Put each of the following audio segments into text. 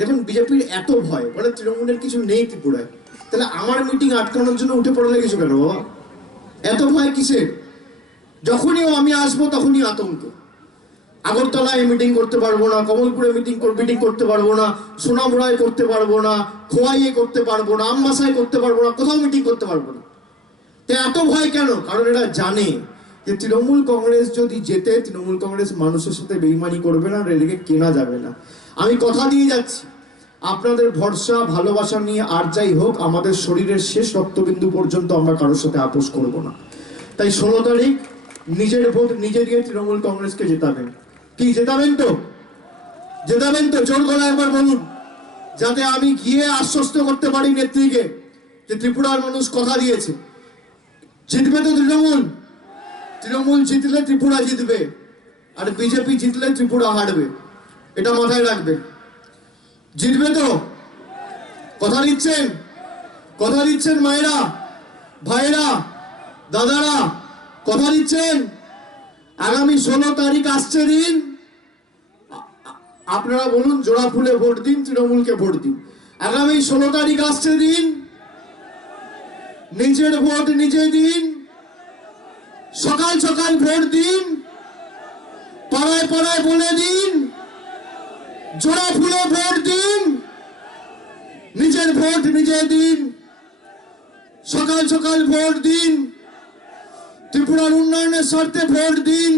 দেখুন বিজেপির এত ভয়, বলে তৃণমূলের কিছু নেই ত্রিপুরায়, তাহলে আমার মিটিং আটকানোর জন্য উঠে পড়ে লেগেছো কেন বাবা? এত ভয় কিসের? যখনই আমি আসবো তখনই আতঙ্ক। আগরতলায় মিটিং করতে পারবো না, কমলপুরে মিটিং করতে পারবো না, সোনামুড়ায় করতে পারবো না, খোয়াইয়ে করতে পারবো না, আমবাসায় করতে পারবো না, কোথাও মিটিং করতে পারবো না। তো এত ভয় কেন? কারণ এরা জানে যে তৃণমূল কংগ্রেস যদি জেতে, তৃণমূল কংগ্রেস মানুষের সাথে বেইমানি করবে না, এদিকে কেনা যাবে না। আমি কথা দিয়ে যাচ্ছি, আপনাদের ভরসা ভালোবাসা নিয়ে আর যাই হোক, আমাদের শরীরের শেষ রক্তবিন্দু পর্যন্ত আমরা কারোর সাথে আপোষ করব না। তাই 16 তারিখ নিজের ভোট নিজে দিয়ে তৃণমূল কংগ্রেসকে জেতাবেন। কি জেতাবেন তো? জেতাবেন তো? জোর গলা একবার বলুন, যাতে আমি গিয়ে আশ্বস্ত করতে পারি নেত্রীকে যে ত্রিপুরার মানুষ কথা দিয়েছে। জিতবে তো তৃণমূল? তৃণমূল জিতলে ত্রিপুরা জিতবে, আর বিজেপি জিতলে ত্রিপুরা হারবে, এটা মাথায় রাখবে। জিতবে তো? কথা দিচ্ছেন? কথা দিচ্ছেন মায়েরা, ভাইরা, দাদারা, কথা দিচ্ছেন? আগামী 16 তারিখ আসছে দিন, আপনারা বলুন জোড়া ফুলে ভোট দিন, তৃণমূলকে ভোট দিন। আগামী 16 তারিখ আসছে দিন, নিজের ভোট নিজে দিন, সকাল সকাল ভোট দিন, পাড়ায় পাড়ায় বলে দিন, জোড়া ফুলে ভোট দিন, নিজের ভোট নিজে দিন, সকাল সকাল ভোট দিন, ত্রিপুরার উন্নয়নের স্বার্থে ভোট দিন।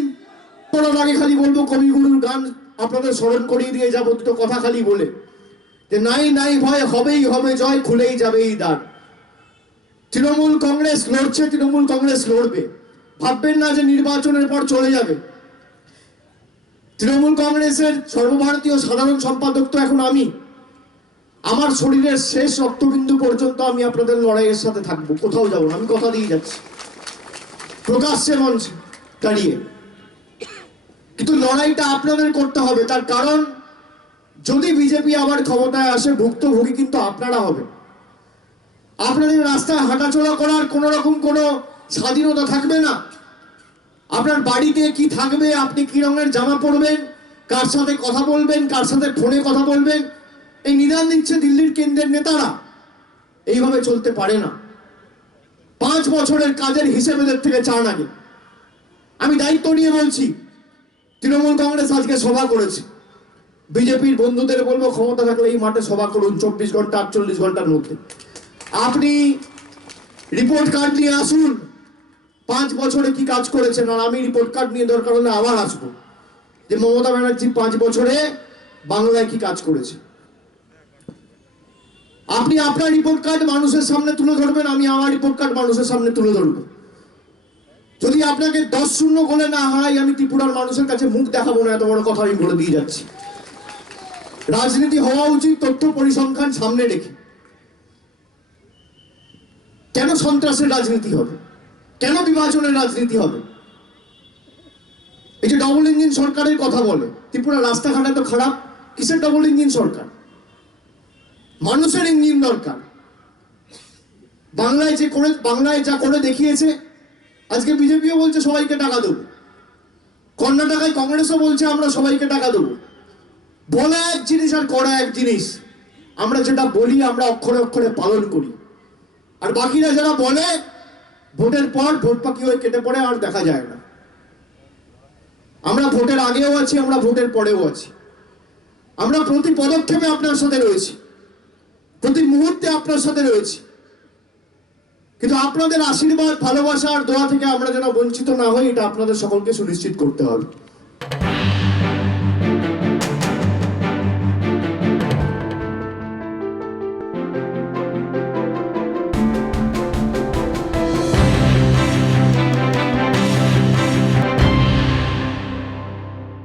পড়ার আগে খালি বলবো কবিগুরুর গান আপনাদের স্মরণ করিয়ে দিয়ে যাবো, দুটো কথা খালি বলে, যে নাই নাই ভয়, হবেই হবে জয়, খুলেই যাবে এই দ্বার। তৃণমূল কংগ্রেস লড়ছে, তৃণমূল কংগ্রেস লড়বে। ভাববেন না যে নির্বাচনের পর চলে যাবে। তৃণমূল কংগ্রেসের সর্বভারতীয় সাধারণ সম্পাদক তো এখন আমি। আমার শরীরের শেষ রক্তবিন্দু পর্যন্ত আমি আপনাদের লড়াইয়ের সাথে থাকবো, কোথাও যাবো না, আমি কথা দিয়ে যাচ্ছি প্রকাশ্যে মঞ্চে দাঁড়িয়ে। কিন্তু লড়াইটা আপনাদের করতে হবে, তার কারণ যদি বিজেপি আবার ক্ষমতায় আসে, ভুক্তভোগী কিন্তু আপনারা হবে। আপনাদের রাস্তায় হাঁটাচলা করার কোন রকম কোনো স্বাধীনতা থাকবে না। আপনার বাড়িতে কি থাকবে, আপনি কি রঙের জামা পরবেন, কার সাথে কথা বলবেন, কার সাথে ফোনে কথা বলবেন, এই নিদান দিচ্ছে দিল্লির কেন্দ্রের নেতারা। এইভাবে চলতে পারে না। 5 বছরের কাজের হিসেব এদের থেকে চান আগে। আমি দায়িত্ব নিয়ে বলছি, তৃণমূল কংগ্রেস আজকে সভা করেছে। বিজেপির বন্ধুদের বলবো, ক্ষমতা থাকলে এই মাঠে সভা করুন 24 ঘন্টা 48 ঘন্টার মধ্যে। আপনি রিপোর্ট কার্ড নিয়ে আসুন, 5 বছরে কি কাজ করেছেন, আর আমি রিপোর্ট কার্ড নিয়ে দরকার হলে আবার আসবো, যে মমতা ব্যানার্জি 5 বছরে বাংলায় কি কাজ করেছে। আপনি আপনার রিপোর্ট কার্ড মানুষের সামনে তুলে ধরবেন, আমি আমার রিপোর্ট কার্ড মানুষের সামনে তুলে ধরবো। যদি আপনাকে 10-0 গোলে না হারাই, আমি ত্রিপুরার মানুষের কাছে মুখ দেখাবো না, এত বড় কথা আমি বলে দিয়ে যাচ্ছি। রাজনীতি হওয়া উচিত তথ্য পরিসংখ্যান সামনে রেখে। কেন সন্ত্রাসের রাজনীতি হবে? কেন বিভাজনের রাজনীতি হবে? এই যে ডবল ইঞ্জিন সরকারের কথা বলে, ত্রিপুরা রাস্তাঘাট এত খারাপ, কিসের ডবল ইঞ্জিন সরকার? মানুষের ইঞ্জিন দরকার। বাংলায় যা করে দেখিয়েছে, আজকে বিজেপিও বলছে সবাইকে টাকা দেবো, কর্ণাটকায় কংগ্রেসও বলছে আমরা সবাইকে টাকা দেবো। বলা এক জিনিস আর করা এক জিনিস। আমরা যেটা বলি আমরা অক্ষরে অক্ষরে পালন করি, আর বাকিরা যারা বলে ভোটের পর ভোট পাখি হয়ে কেটে পড়ে, আর দেখা যায় না। আমরা ভোটের আগেও আছি, আমরা ভোটের পরেও আছি। আমরা প্রতি পদক্ষেপে আপনার সাথে রয়েছি, প্রতি মুহূর্তে আপনার সাথে রয়েছি। কিন্তু আপনাদের আশীর্বাদ, ভালোবাসা আর দোয়া থেকে আমরা যেন বঞ্চিত না হই, এটা আপনাদের সকলকে সুনিশ্চিত করতে হবে।